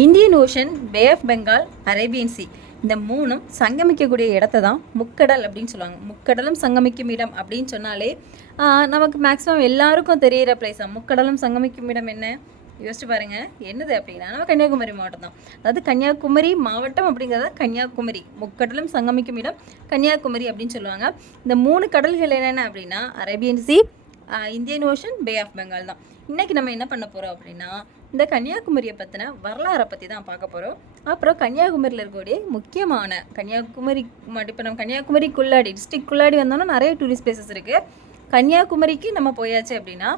Indian ocean bay of Bengal Arabian sea. இந்த மூணும் சங்கமிக்கக்கூடிய இடத்த தான் முக்கடல் அப்படின்னு சொல்லுவாங்க. முக்கடலும் சங்கமிக்கும் இடம் அப்படின்னு சொன்னாலே நமக்கு மேக்ஸிமம் எல்லாருக்கும் தெரியிற பிளேஸ் முக்கடலும் சங்கமிக்கும் இடம் என்ன? யோசிச்சு பாருங்க. என்னது அப்படின்னா நம்ம கன்னியாகுமரி மாவட்டம் தான் அதாவது கன்னியாகுமரி மாவட்டம் அப்படிங்கிறத கன்னியாகுமரி. முக்கடலும் சங்கமிக்கும் இடம் கன்னியாகுமரி அப்படின்னு சொல்லுவாங்க. இந்த மூணு கடல்கள் என்னென்ன அப்படின்னா Arabian sea Indian ocean bay of Bengal தான். இன்றைக்கி நம்ம என்ன பண்ண போகிறோம் அப்படின்னா இந்த கன்னியாகுமரியை பற்றின வரலாறை பற்றி தான் பார்க்க போகிறோம் அப்புறம் கன்னியாகுமரியில் இருக்கக்கூடிய முக்கியமான கன்னியாகுமரி இப்போ நம்ம கன்னியாகுமரிக்குள்ளாடி டிஸ்ட்ரிக்ட்குள்ளாடி வந்தோம்னா நிறைய டூரிஸ்ட் பிளேசஸ் இருக்குது கன்னியாகுமரிக்கு நம்ம போயாச்சு அப்படின்னா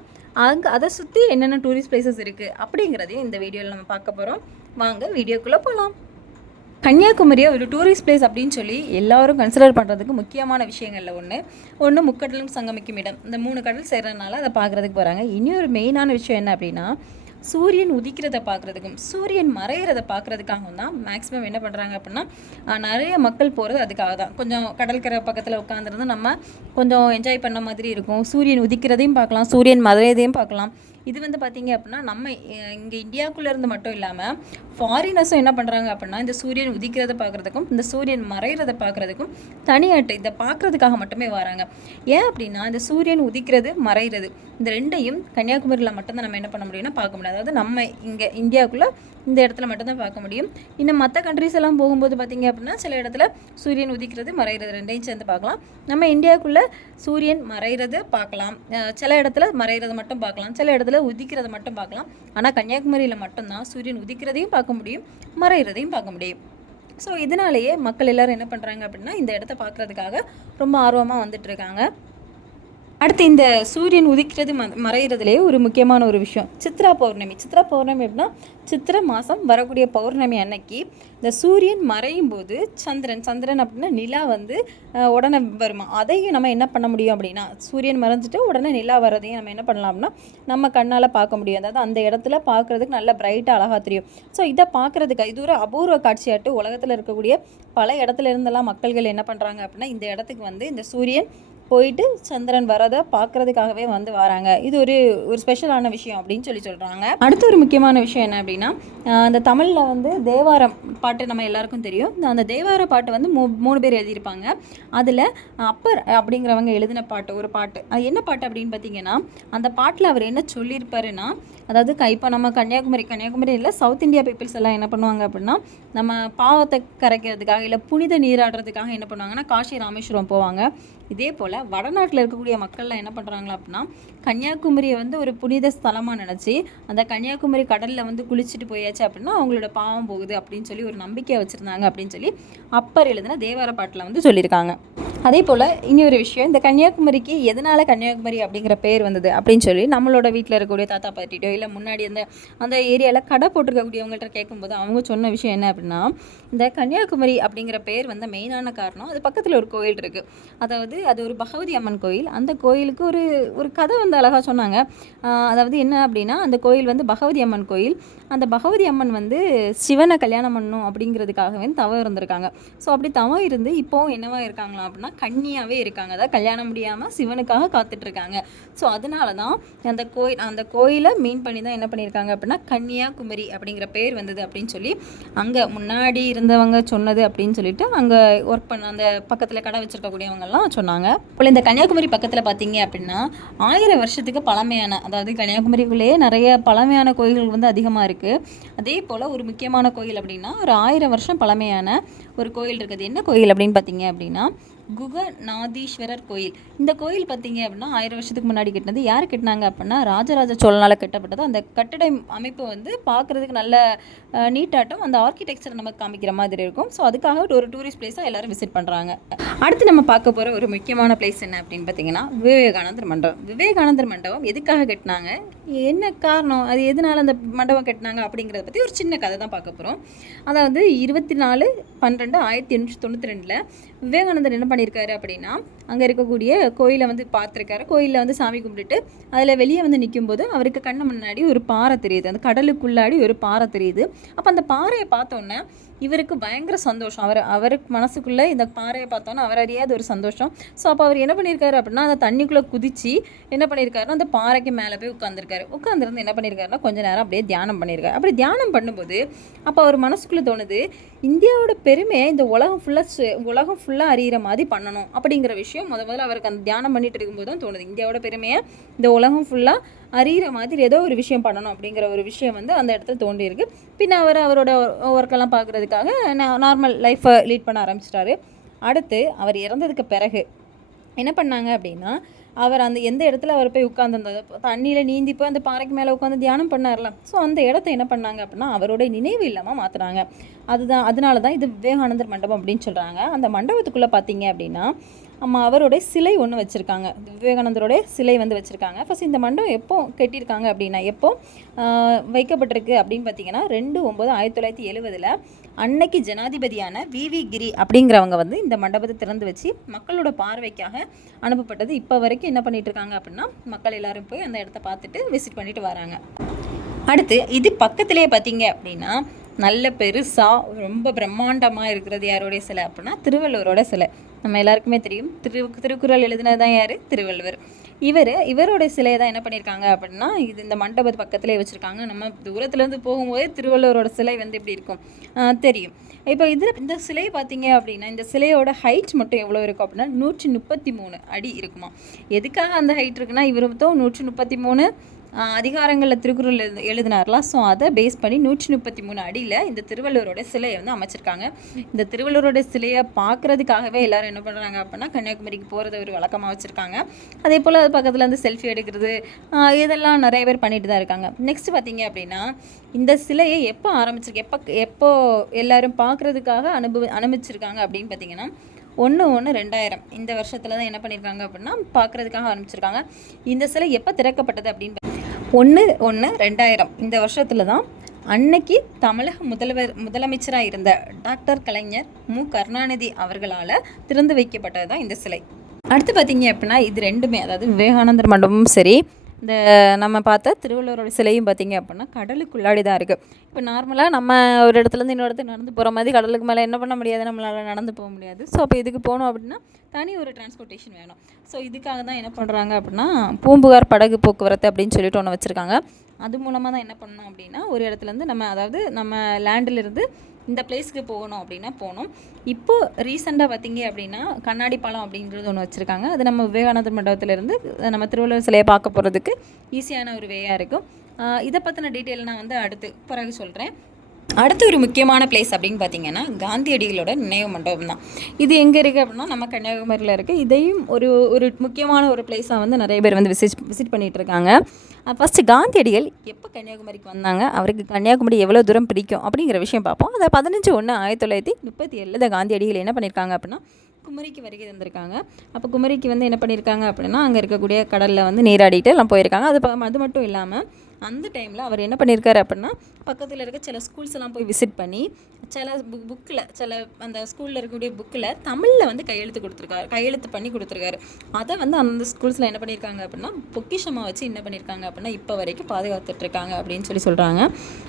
அங்கே அதை சுற்றி என்னென்ன டூரிஸ்ட் பிளேசஸ் இருக்குது அப்படிங்கிறதையும் இந்த வீடியோவில் நம்ம பார்க்க போகிறோம் வாங்க வீடியோக்குள்ளே போகலாம் கன்னியாகுமரியை ஒரு டூரிஸ்ட் பிளேஸ் அப்படின்னு சொல்லி எல்லாரும் கன்சிடர் பண்ணுறதுக்கு முக்கியமான விஷயங்களில் ஒன்று ஒன்று முக்கடலும் சங்கமிக்கும் இடம். இந்த மூணு கடல் சேர்றதுனால அதை பார்க்குறதுக்கு போகிறாங்க இனி ஒரு மெயினான விஷயம் என்ன அப்படின்னா சூரியன் உதிக்கிறத பார்க்குறதுக்கும் சூரியன் மறையிறத பார்க்குறதுக்காகவும் தான் மேக்ஸிமம் என்ன பண்ணுறாங்க அப்படின்னா நிறைய மக்கள் போகிறது அதுக்காக தான். கொஞ்சம் கடற்கரை பக்கத்தில் உட்காந்துருந்து நம்ம கொஞ்சம் என்ஜாய் பண்ண மாதிரி இருக்கும். சூரியன் உதிக்கிறதையும் பார்க்கலாம் சூரியன் மறையதையும் பார்க்கலாம். இது வந்து பார்த்தீங்க அப்படின்னா நம்ம இங்கே இந்தியாவுக்குள்ளே இருந்து மட்டும் இல்லாமல் ஃபாரினர்ஸும் என்ன பண்ணுறாங்க அப்படின்னா இந்த சூரியன் உதிக்கிறத பார்க்குறதுக்கும் இந்த சூரியன் மறைகிறத பார்க்குறதுக்கும் தனியாட்டு இதை பார்க்குறதுக்காக மட்டுமே வராங்க. ஏன் அப்படின்னா இந்த சூரியன் உதிக்கிறது மறைகிறது இந்த ரெண்டையும் கன்னியாகுமரியில் மட்டும்தான் நம்ம என்ன பண்ண முடியும்னா பார்க்க முடியாது அதாவது நம்ம இங்கே இந்தியாவுக்குள்ளே இந்த இடத்துல மட்டும்தான் பார்க்க முடியும். இன்னும் மற்ற கண்ட்ரிஸ் எல்லாம் போகும்போது பார்த்திங்க அப்படின்னா சில இடத்துல சூரியன் உதிக்கிறது மறைகிறது ரெண்டையும் சேர்ந்து பார்க்கலாம். நம்ம இந்தியாவுக்குள்ளே சூரியன் மறைகிறது பார்க்கலாம். சில இடத்துல மறைகிறது மட்டும் பார்க்கலாம். சில இடத்துல உதிக்கிறத மட்டும் பார்க்கலாம். ஆனால் கன்னியாகுமரியில் மட்டும்தான் சூரியன் உதிக்கிறதையும் பார்க்க முடியும் மறைகிறதையும் பார்க்க முடியும். ஸோ இதனாலேயே மக்கள் எல்லோரும் என்ன பண்ணுறாங்க அப்படின்னா இந்த இடத்த பார்க்குறதுக்காக ரொம்ப ஆர்வமாக வந்துட்டு இருக்காங்க. அடுத்து இந்த சூரியன் உதிக்கிறது ம மறைகிறதுலேயே ஒரு முக்கியமான ஒரு விஷயம். சித்ரா பௌர்ணமி. சித்ரா பௌர்ணமி அப்படின்னா சித்திரை மாதம் வரக்கூடிய பௌர்ணமி அன்னைக்கு இந்த சூரியன் மறையும் போது சந்திரன் சந்திரன் அப்படின்னா நிலா வந்து உடனே வருமா? அதையும் நம்ம என்ன பண்ண முடியும் அப்படின்னா சூரியன் மறைஞ்சிட்டு உடனே நிலா வரதையும் நம்ம என்ன பண்ணலாம்னா நம்ம கண்ணால் பார்க்க முடியும். அதாவது அந்த இடத்துல பார்க்குறதுக்கு நல்ல பிரைட்டாக அழகாக தெரியும். ஸோ இதை பார்க்குறதுக்கு இது ஒரு அபூர்வ காட்சியாட்டு. உலகத்தில் இருக்கக்கூடிய பல இடத்துல இருந்தெல்லாம் மக்கள்கள் என்ன பண்ணுறாங்க அப்படின்னா இந்த இடத்துக்கு வந்து இந்த சூரியன் போயிட்டு சந்திரன் வரதை பார்க்கறதுக்காகவே வந்து வராங்க. இது ஒரு ஒரு ஸ்பெஷலான விஷயம் அப்படின்னு சொல்லி சொல்கிறாங்க அடுத்து ஒரு முக்கியமான விஷயம் என்ன அப்படின்னா அந்த தமிழில் வந்து தேவாரம் பாட்டு நம்ம எல்லாருக்கும் தெரியும். இந்த அந்த தேவார பாட்டு வந்து மூ மூணு பேர் எழுதியிருப்பாங்க. அதில் அப்பர் அப்படிங்கிறவங்க எழுதின பாட்டு ஒரு பாட்டு. அது என்ன பாட்டு அப்படின்னு பார்த்தீங்கன்னா அந்த பாட்டில் அவர் என்ன சொல்லியிருப்பாருன்னா அதாவது இப்போ நம்ம கன்னியாகுமரி கன்னியாகுமரி இல்லை சவுத் இந்தியா பீப்புள்ஸ் எல்லாம் என்ன பண்ணுவாங்க அப்படின்னா நம்ம பாவத்தை கரைக்கிறதுக்காக இல்லை புனித நீராடுறதுக்காக என்ன பண்ணுவாங்கன்னா காஷி ராமேஸ்வரம் போவாங்க. இதே போல் வடநாட்டில் இருக்கக்கூடிய மக்கள்லாம் என்ன பண்ணுறாங்களா அப்படின்னா கன்னியாகுமரியை வந்து ஒரு புனித ஸ்தலமாக நினச்சி அந்த கன்னியாகுமரி கடலில் வந்து குளிச்சுட்டு போயாச்சு அப்படின்னா அவங்களோட பாவம் போகுது அப்படின்னு சொல்லி ஒரு நம்பிக்கை வச்சுருந்தாங்க அப்படின்னு சொல்லி அப்பர் எழுதின தேவார பாட்டில் வந்து சொல்லியிருக்காங்க. அதே போல் இனி ஒரு விஷயம் இந்த கன்னியாகுமரிக்கு எதனால் கன்னியாகுமரி அப்படிங்கிற பேர் வந்தது அப்படின்னு சொல்லி நம்மளோட வீட்டில் இருக்கக்கூடிய தாத்தா பாட்டிட்டோ இல்லை முன்னாடி அந்த அந்த ஏரியாவில் கடை போட்டிருக்கக்கூடியவங்கள்ட்ட கேட்கும்போது அவங்க சொன்ன விஷயம் என்ன அப்படின்னா இந்த கன்னியாகுமரி அப்படிங்கிற பேர் வந்த மெயினான காரணம் அது பக்கத்தில் ஒரு கோயில் இருக்குது அதாவது அது ஒரு பகவதி அம்மன் கோயில். அந்த கோயிலுக்கு ஒரு ஒரு கதை வந்து அழகாக சொன்னாங்க. அதாவது என்ன அப்படின்னா அந்த கோயில் வந்து பகவதி அம்மன் கோயில். அந்த பகவதி அம்மன் வந்து சிவனை கல்யாணம் பண்ணணும் அப்படிங்கிறதுக்காகவே தவம் இருந்திருக்காங்க. ஸோ அப்படி தவம் இருந்து இப்போவும் என்னவா இருக்காங்களா அப்படின்னா கன்னியாகவே இருக்காங்க. அதாவது கல்யாணம் முடியாமல் சிவனுக்காக காத்துட்டு இருக்காங்க ஸோ அதனால தான் அந்த கோயில் அந்த கோயிலை மீன் பண்ணி தான் என்ன பண்ணியிருக்காங்க அப்படின்னா கன்னியாகுமரி அப்படிங்கிற பேர் வந்தது அப்படின்னு சொல்லி அங்கே முன்னாடி இருந்தவங்க சொன்னது அப்படின்னு சொல்லிட்டு அங்கே ஒர்க் பண்ண அந்த பக்கத்தில் கடை வச்சுருக்கக்கூடியவங்கலாம் சொன்னாங்க. இப்போ இந்த கன்னியாகுமரி பக்கத்தில் பார்த்தீங்க அப்படின்னா ஆயிரம் வருஷத்துக்கு பழமையான அதாவது கன்னியாகுமரிக்குள்ளேயே நிறைய பழமையான கோயில்கள் வந்து அதிகமாக இருக்குது அதே போல் ஒரு முக்கியமான கோயில் அப்படின்னா ஒரு ஆயிரம் வருஷம் பழமையான ஒரு கோயில் இருக்குது. என்ன கோயில் அப்படின்னு பார்த்தீங்க அப்படின்னா குகநாதீஸ்வரர் கோயில். இந்த கோயில் பார்த்தீங்க அப்படின்னா ஆயிரம் வருஷத்துக்கு முன்னாடி கட்டினது. யார் கட்டினாங்க அப்படின்னா ராஜராஜ சோழனால் கட்டப்பட்டது. அந்த கட்டட அமைப்பு வந்து பார்க்குறதுக்கு நல்ல நீட்டாட்டம் அந்த ஆர்கிடெக்சர் நமக்கு காமிக்கிற மாதிரி இருக்கும். ஸோ அதுக்காக ஒரு டூரிஸ்ட் பிளேஸாக எல்லாரும் விசிட் பண்ணுறாங்க அடுத்து நம்ம பார்க்க போகிற ஒரு முக்கியமான பிளேஸ் என்ன அப்படின்னு பார்த்தீங்கன்னா விவேகானந்தர் மண்டபம். விவேகானந்தர் மண்டபம் எதுக்காக கட்டினாங்க? என்ன காரணம்? அது எதனால் அந்த மண்டபம் கட்டினாங்க அப்படிங்கிறத பற்றி ஒரு சின்ன கதை தான் பார்க்க போகிறோம் அதாவது இருபத்தி நாலு பன்னெண்டு ஆயிரத்தி எண்ணூற்றி தொண்ணூற்றி ரெண்டில் விவேகானந்தர் என்ன பண்ணியிருக்காரு அப்படின்னா அங்கே இருக்கக்கூடிய கோயிலை வந்து பார்த்துருக்காரு. கோயிலில் வந்து சாமி கும்பிட்டுட்டு அதில் வெளியே வந்து நிற்கும்போது அவருக்கு கண்ணு முன்னாடி ஒரு பாறை தெரியுது. அந்த கடலுக்குள்ளாடி ஒரு பாறை தெரியுது. அப்போ அந்த பாறையை பார்த்தோன்னே இவருக்கு பயங்கர சந்தோஷம். அவர் அவருக்கு மனசுக்குள்ளே இந்த பாறையை பார்த்தோன்னே அவர் அறியாத ஒரு சந்தோஷம். ஸோ அப்போ அவர் என்ன பண்ணியிருக்காரு அப்படின்னா அந்த தண்ணிக்குள்ளே குதித்து என்ன பண்ணியிருக்காருன்னா அந்த பாறைக்கு மேலே போய் உட்காந்துருக்காரு உட்காந்துருந்து என்ன பண்ணியிருக்காருன்னா கொஞ்ச நேரம் அப்படியே தியானம் பண்ணியிருக்காரு அப்படி தியானம் பண்ணும்போது அப்போ அவர் மனசுக்குள்ளே தோணுது இந்தியாவோட பெருமையை இந்த உலகம் ஃபுல்லாக உலகம் ஃபுல்லாக அறிகிற மாதிரி பண்ணணும் அப்படிங்கிற விஷயம். விஷயம். முத முதல்ல அவருக்கு அந்த தியானம் பண்ணிட்டு இருக்கும்போது தான் தோணுது. இந்தியாவோட பெருமையை இந்த உலகம் ஃபுல்லாக அறிகிற மாதிரி ஏதோ ஒரு விஷயம் பண்ணணும் அப்படிங்கிற ஒரு விஷயம் வந்து அந்த இடத்துல தோண்டியிருக்கு பின்ன அவர் அவரோட ஒர்க்கெல்லாம் பார்க்குறதுக்காக நார்மல் லைஃப்பை லீட் பண்ண ஆரம்பிச்சிட்டாரு. அடுத்து அவர் இறந்ததுக்கு பிறகு என்ன பண்ணாங்க அப்படின்னா அவர் அந்த எந்த இடத்துல அவர் போய் உட்காந்துருந்தது தண்ணியில் நீந்தி போய் அந்த பாறைக்கு மேலே உட்காந்து தியானம் பண்ணார்ல ஸோ அந்த இடத்த என்ன பண்ணாங்க அப்படின்னா அவரோட நினைவு இல்லாமல் மாற்றுறாங்க அதுதான் அதனால தான் இது விவேகானந்தர் மண்டபம் அப்படின்னு சொல்கிறாங்க அந்த மண்டபத்துக்குள்ளே பார்த்தீங்க அப்படின்னா அவருடைய சிலை ஒன்று வச்சுருக்காங்க. விவேகானந்தருடைய சிலை வந்து வச்சுருக்காங்க. ஃபஸ்ட் இந்த மண்டபம் எப்போ கட்டியிருக்காங்க அப்படின்னா எப்போ வைக்கப்பட்டிருக்கு அப்படின்னு பார்த்தீங்கன்னா ரெண்டு ஒம்பது ஆயிரத்தி தொள்ளாயிரத்தி எழுவதில் அன்னைக்கு ஜனாதிபதியான விவி கிரி அப்படிங்கிறவங்க வந்து இந்த மண்டபத்தை திறந்து வச்சு மக்களோட பார்வைக்காக அனுப்பப்பட்டது. இப்போ வரைக்கும் என்ன பண்ணிட்டு இருக்காங்க அப்படின்னா மக்கள் எல்லாரும் போய் அந்த இடத்த பார்த்துட்டு விசிட் பண்ணிட்டு வராங்க. அடுத்து இது பக்கத்திலே பார்த்தீங்க அப்படின்னா நல்ல பெருசாக ரொம்ப பிரம்மாண்டமாக இருக்கிறது யாருடைய சிலை அப்படின்னா திருவள்ளுவரோட சிலை. நம்ம எல்லாருக்குமே தெரியும். திரு திருக்குறள் எழுதினது தான் யார்? திருவள்ளுவர். இவர் இவரோட சிலையை தான் என்ன பண்ணியிருக்காங்க அப்படின்னா இது இந்த மண்டபத்து பக்கத்திலே வச்சுருக்காங்க. நம்ம தூரத்துலேருந்து போகும்போதே திருவள்ளுவரோட சிலை வந்து எப்படி இருக்கும். தெரியும். இப்போ இதில் இந்த சிலை பார்த்தீங்க அப்படின்னா இந்த சிலையோட ஹைட் மட்டும் எவ்வளோ இருக்கும் அப்படின்னா நூற்றி முப்பத்தி மூணு அடி இருக்குமா. எதுக்காக அந்த ஹைட் இருக்குன்னா இவர் மொத்தம் நூற்றி முப்பத்தி மூணு அதிகாரங்களில் திருக்குறள் எழுது எழுதினார்ல. ஸோ அதை பேஸ் பண்ணி நூற்றி முப்பத்தி மூணு அடியில் இந்த திருவள்ளுவரோட சிலையை வந்து அமைச்சிருக்காங்க. இந்த திருவள்ளுவரோட சிலையை பார்க்குறதுக்காகவே எல்லாரும் என்ன பண்ணுறாங்க அப்படின்னா கன்னியாகுமரிக்கு போகிறத ஒரு வழக்கமாக வச்சுருக்காங்க. அதே போல் அது பக்கத்தில் வந்து செல்ஃபி எடுக்கிறது இதெல்லாம் நிறைய பேர் பண்ணிட்டு தான் இருக்காங்க. நெக்ஸ்ட் பார்த்தீங்க அப்படின்னா இந்த சிலையை எப்போ ஆரம்பிச்சிருக்கு எப்போ எப்போ எல்லோரும் பார்க்குறதுக்காக அனுபவ அனுபவிச்சிருக்காங்க அப்படின்னு பார்த்தீங்கன்னா ஒன்று ஒன்று ரெண்டாயிரம். இந்த வருஷத்தில் தான் என்ன பண்ணியிருக்காங்க அப்படின்னா பார்க்குறதுக்காக ஆரம்பிச்சிருக்காங்க. இந்த சிலை எப்போ திறக்கப்பட்டது அப்படின்னு ஒன்று ஒன்று ரெண்டாயிரம். இந்த வருஷத்தில் தான் அன்னைக்கு தமிழக முதல்வர் முதலமைச்சராக இருந்த டாக்டர் கலைஞர் மு. கருணாநிதி அவர்களால் திறந்து வைக்கப்பட்டது தான் இந்த சிலை. அடுத்து பார்த்தீங்க அப்படின்னா இது ரெண்டுமே அதாவது விவேகானந்தர் மண்டபமும் சரி இந்த நம்ம பார்த்த திருவள்ளுவரோட சிலையும் பார்த்திங்க அப்படின்னா கடலுக்குள்ளாடி தான் இருக்குது இப்போ நார்மலாக நம்ம ஒரு இடத்துலேருந்து இன்னொரு இடத்துக்கு நடந்து போகிற மாதிரி கடலுக்கு மேலே என்ன பண்ண முடியாது? நம்மளால் நடந்து போக முடியாது. ஸோ அப்போ இதுக்கு போகணும் அப்படின்னா தனி ஒரு டிரான்ஸ்போர்ட்டேஷன் வேணும். ஸோ இதுக்காக தான் என்ன பண்ணுறாங்க அப்படின்னா பூம்புகார் படகு போக்குவரத்து அப்படின்னு சொல்லிட்டு ஒன்று வச்சுருக்காங்க. அது மூலமாக தான் என்ன பண்ணணும் அப்படின்னா ஒரு இடத்துலேருந்து நம்ம அதாவது நம்ம லேண்டிலிருந்து இந்த பிளேஸ்க்கு போகணும் அப்படின்னா போகணும். இப்போது ரீசெண்டாக பார்த்தீங்க அப்படின்னா கண்ணாடி பாலம் அப்படின்றது ஒன்று வச்சுருக்காங்க. அது நம்ம விவேகானந்தர் மண்டபத்திலேருந்து நம்ம திருவள்ளுவர் சிலையை பார்க்க போகிறதுக்கு ஈஸியான ஒரு வேயாக இருக்கும். இதை பற்றின டீட்டெயில் நான் வந்து அடுத்து பிறகு சொல்கிறேன் அடுத்து ஒரு முக்கியமான பிளேஸ் அப்படின்னு பார்த்தீங்கன்னா காந்தியடிகளோட நினைவு மண்டபம் தான். இது எங்கே இருக்குது அப்படின்னா நம்ம கன்னியாகுமரியில் இருக்குது இதையும் ஒரு ஒரு முக்கியமான ஒரு பிளேஸாக வந்து நிறைய பேர் வந்து விசிட் விசிட் பண்ணிகிட்டு இருக்காங்க. ஃபஸ்ட்டு காந்தியடிகள் எப்போ கன்னியாகுமரிக்கு வந்தாங்க? அவருக்கு கன்னியாகுமரி எவ்வளோ தூரம் பிடிக்கும்? அப்படிங்கிற விஷயம் பார்ப்போம். அதை பதினஞ்சு ஒன்று ஆயிரத்தி தொள்ளாயிரத்தி முப்பத்தி ஏழில் காந்தியடிகள் என்ன பண்ணியிருக்காங்க அப்படின்னா குமரிக்கு வருகை தந்திருக்காங்க. அப்போ குமரிக்கு வந்து என்ன பண்ணியிருக்காங்க அப்படின்னா அங்கே இருக்கக்கூடிய கடலில் வந்து நீராடிட்டு எல்லாம் போயிருக்காங்க. அது அது மட்டும் இல்லாமல் அந்த டைமில் அவர் என்ன பண்ணியிருக்காரு அப்படின்னா பக்கத்தில் இருக்க சில ஸ்கூல்ஸ் எல்லாம் போய் விசிட் பண்ணி சில புக் புக்கில் சில அந்த ஸ்கூலில் இருக்கக்கூடிய புக்கில் தமிழில் வந்து கையெழுத்து கொடுத்துருக்காரு கையெழுத்து பண்ணி கொடுத்துருக்காரு. அதை வந்து அந்த ஸ்கூல்ஸில் என்ன பண்ணியிருக்காங்க அப்படின்னா பொக்கிஷமாக வச்சு என்ன பண்ணியிருக்காங்க அப்படின்னா இப்போ வரைக்கும் பாதுகாத்துட்ருக்காங்க அப்படின்னு சொல்லி சொல்கிறாங்க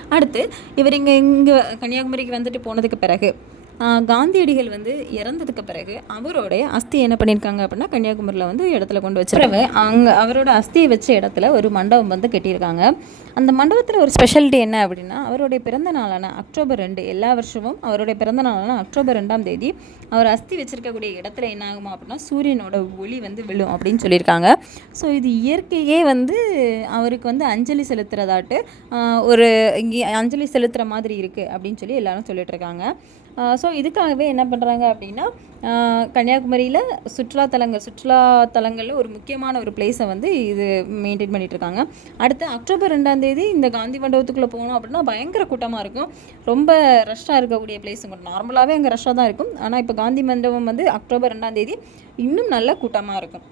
அடுத்து இவர் இங்கே இங்கே கன்னியாகுமரிக்கு வந்துட்டு போனதுக்கு பிறகு காந்தியடிகள் வந்து இறந்ததுக்கு பிறகு அவருடைய அஸ்தி என்ன பண்ணியிருக்காங்க அப்படின்னா கன்னியாகுமரியில் வந்து இடத்துல கொண்டு வச்சிருக்காங்க அங்கே அவரோட அஸ்தியை வச்ச இடத்துல ஒரு மண்டபம் வந்து கட்டியிருக்காங்க. அந்த மண்டபத்தில் ஒரு ஸ்பெஷாலிட்டி என்ன அப்படின்னா அவருடைய பிறந்த நாளான அக்டோபர் ரெண்டு. எல்லா வருஷமும் அவருடைய பிறந்த நாளான அக்டோபர் ரெண்டாம் தேதி அவர் அஸ்தி வச்சிருக்கக்கூடிய இடத்துல என்ன ஆகுமா அப்படின்னா சூரியனோட ஒளி வந்து விழும் அப்படின்னு சொல்லியிருக்காங்க. ஸோ இது இயற்கையே வந்து அவருக்கு வந்து அஞ்சலி செலுத்துறதாட்டு ஆஹ் ஒரு அஞ்சலி செலுத்துகிற மாதிரி இருக்குது அப்படின்னு சொல்லி எல்லாரும் சொல்லிட்டு இருக்காங்க. ஸோ இதுக்காகவே என்ன பண்ணுறாங்க அப்படின்னா கன்னியாகுமரியில் சுற்றுலாத்தலங்கள் சுற்றுலாத்தலங்களில் ஒரு முக்கியமான ஒரு பிளேஸை வந்து இது மெயின்டைன் பண்ணிகிட்ருக்காங்க இருக்காங்க அடுத்து அக்டோபர் ரெண்டாம் தேதி இந்த காந்தி மண்டபத்துக்குள்ளே போகணும் அப்படின்னா பயங்கர கூட்டமாக இருக்கும். ரொம்ப ரஷ்ஷாக இருக்கக்கூடிய பிளேஸுங்க நார்மலாகவே அங்கே ரஷ்ஷாக தான் இருக்கும். ஆனால் இப்போ காந்தி மண்டபம் வந்து அக்டோபர் ரெண்டாம் தேதி இன்னும் நல்ல கூட்டமாக இருக்கும்.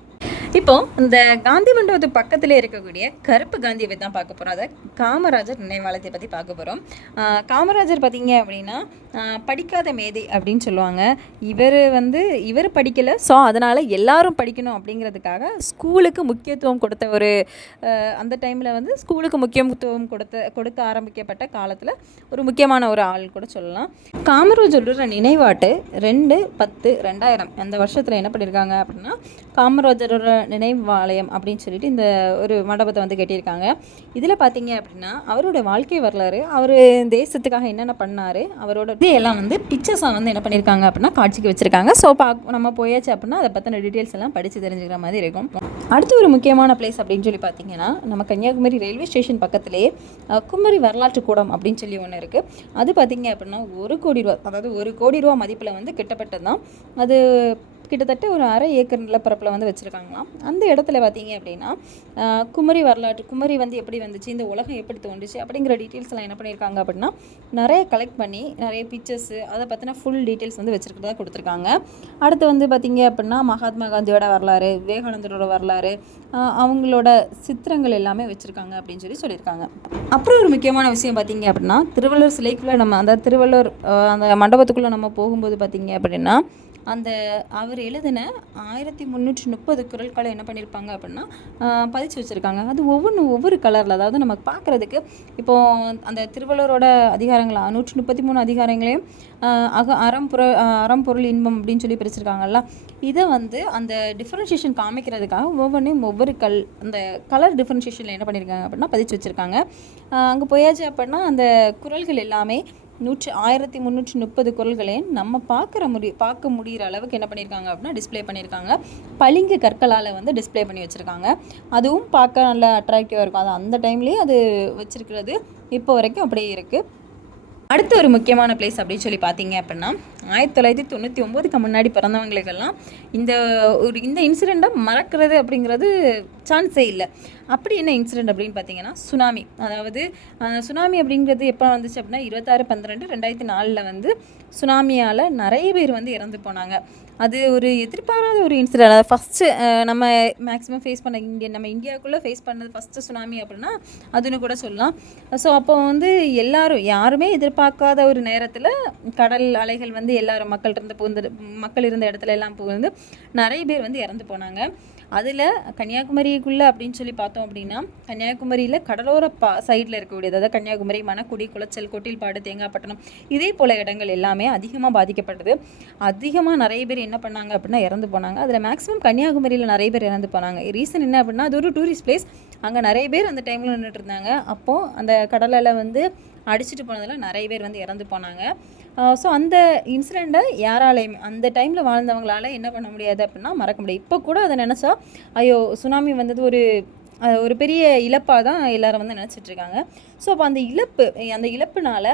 இப்போ இந்த காந்தி மண்டபத்து பக்கத்திலே இருக்கக்கூடிய கருப்பு காந்தியை பற்றி தான் பார்க்க போகிறோம் அதை காமராஜர் நினைவாலயத்தை பற்றி பார்க்க போகிறோம் காமராஜர் பார்த்தீங்க அப்படின்னா படிக்காத மேதை அப்படின்னு சொல்லுவாங்க. இவர் வந்து இவர் படிக்கலை. ஸோ அதனால் எல்லாரும் படிக்கணும் அப்படிங்கிறதுக்காக ஸ்கூலுக்கு முக்கியத்துவம் கொடுத்த ஒரு அந்த டைமில் வந்து ஸ்கூலுக்கு முக்கியத்துவம் கொடுத்த கொடுக்க ஆரம்பிக்கப்பட்ட காலத்தில் ஒரு முக்கியமான ஒரு ஆள் கூட சொல்லலாம். காமராஜரோட நினைவாட்டு ரெண்டு பத்து ரெண்டாயிரம். அந்த வருஷத்தில் என்ன பண்ணியிருக்காங்க அப்படின்னா காமராஜரோட நினைவாலயம் அப்படின்னு சொல்லிட்டு இந்த ஒரு மண்டபத்தை வந்து கட்டியிருக்காங்க. இதில் பார்த்தீங்க அப்படின்னா அவரோட வாழ்க்கை வரலாறு அவர் தேசத்துக்காக என்னென்ன பண்ணார் அவரோட இது எல்லாம் வந்து பிக்சர்ஸாக வந்து என்ன பண்ணியிருக்காங்க அப்படின்னா காட்சிக்கு வச்சுருக்காங்க. ஸோ பா நம்ம போயாச்சு அப்படின்னா அதை பற்றின டீட்டெயில்ஸ் எல்லாம் படித்து தெரிஞ்சுக்கிற மாதிரி இருக்கும். அடுத்து ஒரு முக்கியமான பிளேஸ் அப்படின்னு சொல்லி பார்த்தீங்கன்னா நம்ம கன்னியாகுமரி ரயில்வே ஸ்டேஷன் பக்கத்துலேயே குமரி வரலாற்று கூடம் அப்படின்னு சொல்லி ஒன்று இருக்குது அது பார்த்தீங்க அப்படின்னா ஒரு கோடி ரூபா அதாவது ஒரு கோடி ரூபா மதிப்பில் வந்து கிட்டப்பட்டது தான் அது கிட்டத்தட்ட ஒரு அரை ஏக்கர் நிலப்பரப்பில் வந்து வச்சுருக்காங்களாம். அந்த இடத்துல பார்த்தீங்க அப்படின்னா குமரி வரலாற்று குமரி வந்து எப்படி வந்துச்சு இந்த உலகம் எப்படி தோன்றுச்சு அப்படிங்கிற டீட்டெயில்ஸ்லாம் என்ன பண்ணியிருக்காங்க அப்படின்னா நிறைய கலெக்ட் பண்ணி நிறைய பிக்சர்ஸு அதை பற்றின ஃபுல் டீட்டெயில்ஸ் வந்து வச்சுருக்கிறதா கொடுத்துருக்காங்க. அடுத்து வந்து பார்த்தீங்க அப்படின்னா மகாத்மா காந்தியோட வரலாறு விவேகானந்தரோட வரலாறு அவங்களோட சித்திரங்கள் எல்லாமே வச்சுருக்காங்க அப்படின்னு சொல்லி சொல்லியிருக்காங்க. அப்புறம் ஒரு முக்கியமான விஷயம் பார்த்தீங்க அப்படின்னா திருவள்ளுவர் சிலைக்குள்ளே நம்ம அந்த திருவள்ளுவர் அந்த மண்டபத்துக்குள்ளே நம்ம போகும்போது பார்த்தீங்க அப்படின்னா அந்த அவர் எழுதின ஆயிரத்தி முந்நூற்றி முப்பது குரல்களை என்ன பண்ணியிருப்பாங்க அப்படின்னா பதிச்சு வச்சுருக்காங்க. அது ஒவ்வொன்றும் ஒவ்வொரு கலரில் அதாவது நமக்கு பார்க்குறதுக்கு இப்போ அந்த திருவள்ளுவரோட அதிகாரங்கள் நூற்றி முப்பத்தி மூணு அதிகாரங்களையும் அக அறம்புற அறம்பொருள் இன்பம் அப்படின்னு சொல்லி பிரிச்சிருக்காங்கல்ல. இதை வந்து அந்த டிஃப்ரென்ஷியேஷன் காமிக்கிறதுக்காக ஒவ்வொன்றையும் ஒவ்வொரு கல் அந்த கலர் டிஃப்ரென்ஷியேஷனில் என்ன பண்ணியிருக்காங்க அப்படின்னா பதிச்சு வச்சுருக்காங்க. அங்கே போயாச்சு அப்படின்னா அந்த குரல்கள் எல்லாமே நூற்றி ஆயிரத்தி முந்நூற்றி முப்பது குரல்களையும் நம்ம பார்க்குற முடி பார்க்க முடிகிற அளவுக்கு என்ன பண்ணியிருக்காங்க அப்படின்னா டிஸ்ப்ளே பண்ணியிருக்காங்க. பளிங்கு கற்களால் வந்து டிஸ்ப்ளே பண்ணி வச்சுருக்காங்க. அதுவும் பார்க்க நல்லா அட்ராக்டிவாக இருக்கும். அது அந்த டைம்லேயே அது வச்சுருக்கிறது. இப்போ வரைக்கும் அப்படியே இருக்குது அடுத்த ஒரு முக்கியமான பிளேஸ் அப்படின்னு சொல்லி பார்த்தீங்க அப்படின்னா ஆயிரத்தி தொள்ளாயிரத்தி தொண்ணூற்றி ஒம்போதுக்கு முன்னாடி பிறந்தவங்களுக்கெல்லாம் இந்த ஒரு இந்த இன்சிடெண்ட்டை மறக்கிறது அப்படிங்கிறது சான்ஸே இல்லை. அப்படி என்ன இன்சிடெண்ட் அப்படின்னு பார்த்தீங்கன்னா சுனாமி அதாவது சுனாமி அப்படிங்கிறது எப்போ வந்துச்சு அப்படின்னா இருபத்தாறு பன்னிரெண்டு ரெண்டாயிரத்தி நாலில் வந்து சுனாமியால் நிறைய பேர் வந்து இறந்து போனாங்க. அது ஒரு எதிர்பாராத ஒரு இன்சிடென்ட் அதாவது ஃபஸ்ட்டு நம்ம மேக்ஸிமம் ஃபேஸ் பண்ண இந்தியன் நம்ம இந்தியாவுக்குள்ளே ஃபேஸ் பண்ணது ஃபஸ்ட்டு சுனாமி அப்படின்னா அதுன்னு கூட சொல்லலாம். ஸோ அப்போ வந்து எல்லாரும் யாருமே எதிர்பார்க்காத ஒரு நேரத்தில் கடல் அலைகள் வந்து எல்லாரும் மக்கள் இருந்த புகுந்து மக்கள் இருந்த இடத்துல எல்லாம் புகுந்து நிறைய பேர் வந்து இறந்து போனாங்க. அதில் கன்னியாகுமரிக்குள்ளே அப்படின்னு சொல்லி பார்த்தோம் அப்படின்னா கன்னியாகுமரியில் கடலோர பா சைடில் இருக்கக்கூடியது அதாவது கன்னியாகுமரி மணக்குடி குளச்சல் கொட்டில்பாடு தேங்காய்பட்டணம் இதே போல இடங்கள் எல்லாமே அதிகமாக பாதிக்கப்பட்டது. அதிகமாக நிறைய பேர் என்ன பண்ணாங்க அப்படின்னா இறந்து போனாங்க. அதில் மேக்ஸிமம் கன்னியாகுமரியில் நிறைய பேர் இறந்து போனாங்க. ரீசன் என்ன அப்படின்னா அது ஒரு டூரிஸ்ட் பிளேஸ் அங்கே நிறைய பேர் அந்த டைமில் நின்றுட்டு இருந்தாங்க. அப்போது அந்த கடலில் வந்து அடிச்சிட்டு போனதில் நிறைய பேர் வந்து இறந்து போனாங்க. ஸோ அந்த இன்சிடெண்ட்டை யாராலையுமே அந்த டைமில் வாழ்ந்தவங்களால என்ன பண்ண முடியாது அப்படின்னா மறக்க முடியாது. இப்போ கூட அதை நினச்சா ஐயோ சுனாமி வந்தது ஒரு ஒரு பெரிய இழப்பாக தான் எல்லோரும் வந்து நினச்சிட்டு இருக்காங்க. ஸோ அப்போ அந்த இழப்பு அந்த இழப்புனால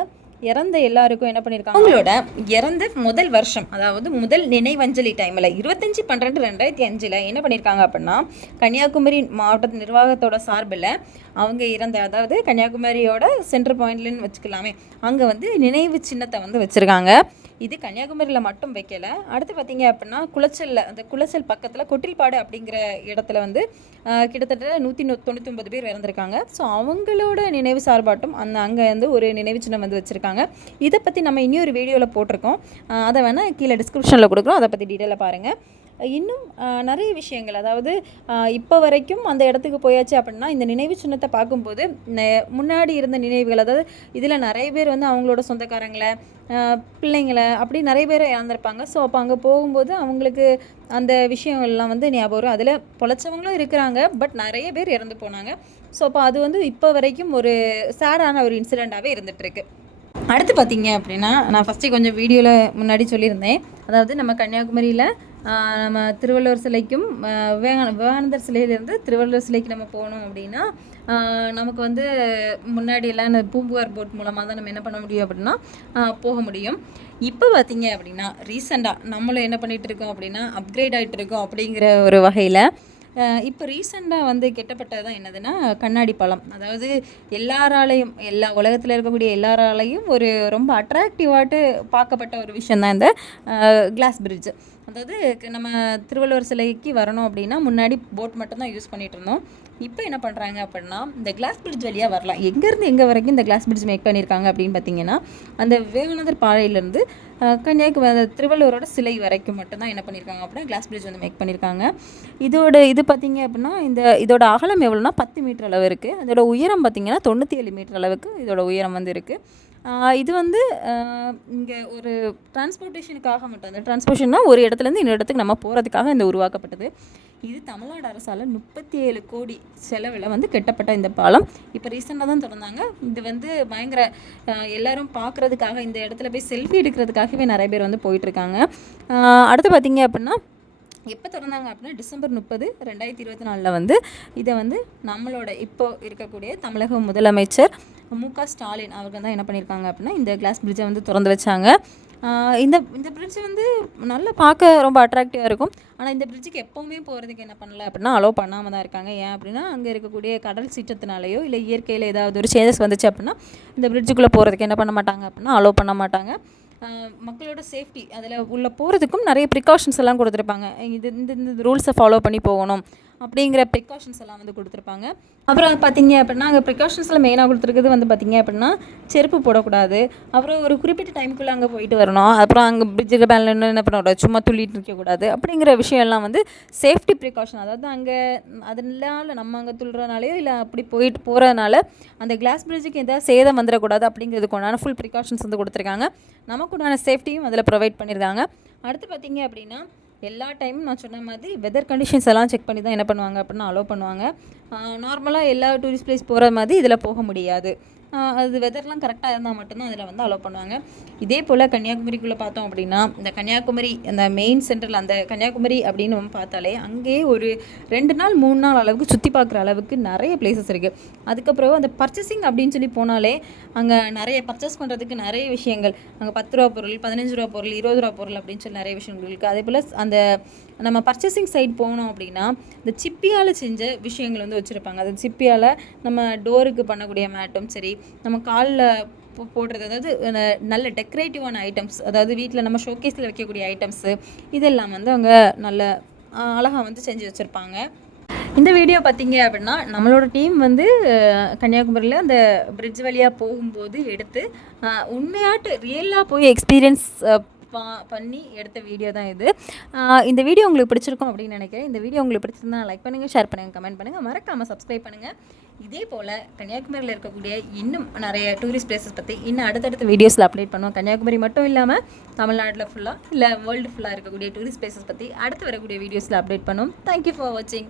இறந்த எல்லாருக்கும் என்ன பண்ணியிருக்காங்க அவங்களோட இறந்த முதல் வருஷம் அதாவது முதல் நினைவஞ்சலி டைமில் இருபத்தஞ்சி பன்னெண்டு ரெண்டாயிரத்தி அஞ்சில் என்ன பண்ணியிருக்காங்க அப்படின்னா கன்னியாகுமரி மாவட்ட நிர்வாகத்தோட சார்பில் அவங்க இறந்த அதாவது கன்னியாகுமரியோட சென்ட்ரல் பாயிண்ட்லன்னு வச்சுக்கலாமே அங்கே வந்து நினைவு சின்னத்தை வந்து வச்சுருக்காங்க. இது கன்னியாகுமரியில் மட்டும் வைக்கலை. அடுத்து பார்த்தீங்க அப்படின்னா குளச்சலில் அந்த குளச்சல் பக்கத்தில் கொட்டில்பாடு அப்படிங்கிற இடத்துல வந்து கிட்டத்தட்ட நூற்றி தொண்ணூற்றி ஒன்பது பேர் இறந்துருக்காங்க. ஸோ அவங்களோட நினைவு சார்பாட்டும் அந்த அங்கே வந்து ஒரு நினைவு சின்னம் வந்து வச்சுருக்காங்க. இதை பற்றி நம்ம இன்னொரு வீடியோவில் போட்டிருக்கோம். அதை வேணால் கீழே டிஸ்கிரிப்ஷனில் கொடுக்குறோம். அதை பற்றி டீட்டெயிலாக பாருங்கள் இன்னும் நிறைய விஷயங்கள். அதாவது இப்போ வரைக்கும் அந்த இடத்துக்கு போயாச்சு அப்படின்னா இந்த நினைவு சின்னத்தை பார்க்கும்போது முன்னாடி இருந்த நினைவுகள் அதாவது இதில் நிறைய பேர் வந்து அவங்களோட சொந்தக்காரங்களை பிள்ளைங்களை அப்படி நிறைய பேர் இறந்துருப்பாங்க ஸோ அப்போ அங்கே போகும்போது அவங்களுக்கு அந்த விஷயங்கள்லாம் வந்து ஞாபகம் வரும். அதில் பொழைச்சவங்களும் இருக்கிறாங்க பட் நிறைய பேர் இறந்து போனாங்க. ஸோ அப்போ அது வந்து இப்போ வரைக்கும் ஒரு சேடான ஒரு இன்சிடெண்ட்டாகவே இருந்துகிட்ருக்கு அடுத்து பார்த்தீங்க அப்படின்னா நான் ஃபஸ்ட்டு கொஞ்சம் வீடியோவில் முன்னாடி சொல்லியிருந்தேன். அதாவது நம்ம கன்னியாகுமரியில் நம்ம திருவள்ளுவர் சிலைக்கும் விவேகான விவேகானந்தர் சிலையிலேருந்து திருவள்ளுவர் சிலைக்கு நம்ம போகணும் அப்படின்னா நமக்கு வந்து முன்னாடியெல்லாம் இந்த பூம்புகார் போட் மூலமாக தான் நம்ம என்ன பண்ண முடியும் அப்படின்னா போக முடியும். இப்போ பார்த்தீங்க அப்படின்னா ரீசெண்டாக நம்மளும் என்ன பண்ணிகிட்டு இருக்கோம் அப்படின்னா அப்கிரேட் ஆகிட்டு இருக்கோம் அப்படிங்கிற ஒரு வகையில் இப்போ ரீசெண்டாக வந்து கெட்டப்பட்டது தான் என்னதுன்னா கண்ணாடி பழம். அதாவது எல்லாராலையும் எல்லா உலகத்தில் இருக்கக்கூடிய எல்லாராலையும் ஒரு ரொம்ப அட்ராக்டிவாட்டு பார்க்கப்பட்ட ஒரு விஷயம் தான் இந்த கிளாஸ் பிரிட்ஜ் அதாவது நம்ம திருவள்ளுவர் சிலைக்கு வரணும் அப்படின்னா முன்னாடி போட் மட்டும்தான் யூஸ் பண்ணிட்டு இருந்தோம் இப்போ என்ன பண்ணுறாங்க அப்படின்னா இந்த கிளாஸ் பிரிட்ஜ் வழியாக வரலாம். எங்கேருந்து எங்கே வரைக்கும் இந்த கிளாஸ் பிரிட்ஜ் மேக் பண்ணியிருக்காங்க அப்படின்னு பார்த்தீங்கன்னா அந்த விவேகானந்தர் பாறையிலேருந்து கன்னியாகுமரி திருவள்ளுவரோட சிலை வரைக்கும் மட்டும்தான் என்ன பண்ணியிருக்காங்க அப்படின்னா கிளாஸ் பிரிட்ஜ் வந்து மேக் பண்ணியிருக்காங்க. இதோட இது பார்த்தீங்க அப்படின்னா இந்த இதோட அகலம் எவ்வளோனா பத்து மீட்டர் அளவு இருக்குது அதோட உயரம் பார்த்தீங்கன்னா தொண்ணூற்றி ஏழு மீட்டர் அளவுக்கு இதோட உயரம் வந்து இருக்குது இது வந்து இங்கே ஒரு டிரான்ஸ்போர்ட்டேஷனுக்காக மட்டும் அந்த டிரான்ஸ்போர்ட்டேஷன்னா ஒரு இடத்துலேருந்து இன்னொரு இடத்துக்கு நம்ம போகிறதுக்காக இந்த உருவாக்கப்பட்டது. இது தமிழ்நாடு அரசால் முப்பத்தி ஏழு கோடி செலவில் வந்து கெட்டப்பட்ட இந்த பாலம். இப்போ ரீசெண்டாக தான் திறந்தாங்க. இது வந்து பயங்கர எல்லாரும் பார்க்குறதுக்காக இந்த இடத்துல போய் செல்ஃபி எடுக்கிறதுக்காகவே நிறைய பேர் வந்து போயிட்டுருக்காங்க. அடுத்து பார்த்தீங்க அப்படின்னா எப்போ திறந்தாங்க அப்படின்னா டிசம்பர் முப்பது ரெண்டாயிரத்தி இருபத்தி நாலில் வந்து இதை வந்து நம்மளோட இப்போ இருக்கக்கூடிய தமிழக முதலமைச்சர் மு க ஸ்டாலின் அவர்கள் தான் என்ன பண்ணியிருக்காங்க அப்படின்னா இந்த கிளாஸ் பிரிட்ஜை வந்து திறந்து வச்சாங்க. இந்த இந்த பிரிட்ஜ் வந்து நல்லா பார்க்க ரொம்ப அட்ராக்டிவாக இருக்கும். ஆனால் இந்த பிரிட்ஜுக்கு எப்போவுமே போகிறதுக்கு என்ன பண்ணல அப்படின்னா அலோவ் பண்ணாமல் தான் இருக்காங்க. ஏன் அப்படின்னா அங்கே இருக்கக்கூடிய கடல் சீற்றத்தினாலேயோ இல்லை இயற்கையில் ஏதாவது ஒரு சேஞ்சஸ் வந்துச்சு அப்படின்னா இந்த பிரிட்ஜுக்குள்ளே போகிறதுக்கு என்ன பண்ண மாட்டாங்க அப்படின்னா அலோவ் பண்ண மாட்டாங்க. மக்களோட சேஃப்டி அதில் உள்ளே போகிறதுக்கும் நிறைய ப்ரிகாஷன்ஸ் எல்லாம் கொடுத்துருப்பாங்க. இது இந்த இந்த ரூல்ஸை ஃபாலோ பண்ணி போகணும். அப்படிங்கிற ப்ரிகாஷன்ஸ் எல்லாம் வந்து கொடுத்துருப்பாங்க. அப்புறம் பார்த்தீங்க அப்படின்னா அங்கே ப்ரிகாஷன்ஸில் மெயினாக கொடுத்துருக்குது வந்து பார்த்தீங்க அப்படின்னா செருப்பு போடக்கூடாது. அப்புறம் ஒரு குறிப்பிட்ட டைமுக்குள்ளே அங்கே போயிட்டு வரணும். அப்புறம் அங்கே பிரிட்ஜில் பேனில் என்ன பண்ணக்கூடாது? சும்மா துள்ளிட்டு இருக்கக்கூடாது அப்படிங்கிற விஷயம்லாம் வந்து சேஃப்டி ப்ரிகாஷன் அதாவது அங்கே அதனால நம்ம அங்கே துள்ளுறனாலையோ இல்லை அப்படி போயிட்டு போகிறதுனால அந்த கிளாஸ் பிரிட்ஜுக்கு எதாவது சேதம் வந்துடக்கூடாது அப்படிங்கிறதுக்கு உண்டான ஃபுல் ப்ரிகாஷன்ஸ் வந்து கொடுத்துருக்காங்க. நமக்குண்டான சேஃப்டியும் அதில் ப்ரொவைட் பண்ணியிருக்காங்க அடுத்து பார்த்தீங்க அப்படின்னா எல்லா டைமும் நான் சொன்ன மாதிரி வெதர் கண்டிஷன்ஸ் எல்லாம் செக் பண்ணி தான் என்ன பண்ணுவாங்க அப்படின்னா அலோவ் பண்ணுவாங்க. நார்மலாக எல்லா டூரிஸ்ட் பிளேஸ் போகிற மாதிரி இதில் போக முடியாது. அது வெதர்லாம் கரெக்டாக இருந்தால் மட்டும்தான் அதில் வந்து அலோவ் பண்ணுவாங்க. இதே போல் கன்னியாகுமரிக்குள்ளே பார்த்தோம் அப்படின்னா இந்த கன்னியாகுமரி அந்த மெயின் சென்டரில் அந்த கன்னியாகுமரி அப்படின்னு நம்ம பார்த்தாலே அங்கேயே ஒரு ரெண்டு நாள் மூணு நாள் அளவுக்கு சுற்றி பார்க்குற அளவுக்கு நிறைய பிளேசஸ் இருக்குது அதுக்கப்புறம் அந்த பர்ச்சேசிங் அப்படின்னு சொல்லி போனாலே அங்கே நிறைய பர்ச்சேஸ் பண்ணுறதுக்கு நிறைய விஷயங்கள். அங்கே பத்து ரூபா பொருள் பதினஞ்சு ரூபா பொருள் இருபது ரூபா பொருள் அப்படின்னு சொல்லி நிறைய விஷயங்கள் இருக்குது அதே போல் அந்த நம்ம பர்ச்சேசிங் சைட் போனோம் அப்படின்னா இந்த சிப்பியால் செஞ்ச விஷயங்கள் வந்து வச்சுருப்பாங்க. அது சிப்பியால் நம்ம டோருக்கு பண்ணக்கூடிய மேட்டும் சரி நம்ம காலில் போ போடுறது அதாவது நல்ல டெக்கரேட்டிவான ஐட்டம்ஸ் அதாவது வீட்டில் நம்ம ஷோகேஸில் வைக்கக்கூடிய ஐட்டம்ஸு இதெல்லாம் வந்து அவங்க நல்ல அழகாக வந்து செஞ்சு வச்சுருப்பாங்க. இந்த வீடியோ பார்த்தீங்க அப்படின்னா நம்மளோட டீம் வந்து கன்னியாகுமரியில் அந்த பிரிட்ஜ் வழியாக போகும்போது எடுத்து உண்மையாட்டு ரியலாக போய் எக்ஸ்பீரியன்ஸ் பா பண்ணி எடுத்த வீடியோ தான் இது. இந்த வீடியோ உங்களுக்கு பிடிச்சிருக்கும் அப்படின்னு நினைக்கிறேன். இந்த வீடியோ உங்களுக்கு பிடிச்சிருந்தா லைக் பண்ணுங்கள் ஷேர் பண்ணுங்கள் கமெண்ட் பண்ணுங்கள் மறக்காமல் சப்ஸ்கிரைப் பண்ணுங்கள் இதே போல் கன்னியாகுமரியில் இருக்கக்கூடிய இன்னும் நிறைய டூரிஸ்ட் பிளேசஸ் பற்றி இன்னும் அடுத்தடுத்த வீடியோஸில் அப்டேட் பண்ணுவோம். கன்னியாகுமரி மட்டும் இல்லாமல் தமிழ்நாட்டில் ஃபுல்லாக இல்லை வேர்ல்டு ஃபுல்லாக இருக்கக்கூடிய டூரிஸ்ட் பிளேசஸ் பற்றி அடுத்து வரக்கூடிய வீடியோஸில் அப்டேட் பண்ணுவோம். தேங்க்யூ ஃபார் வாட்சிங்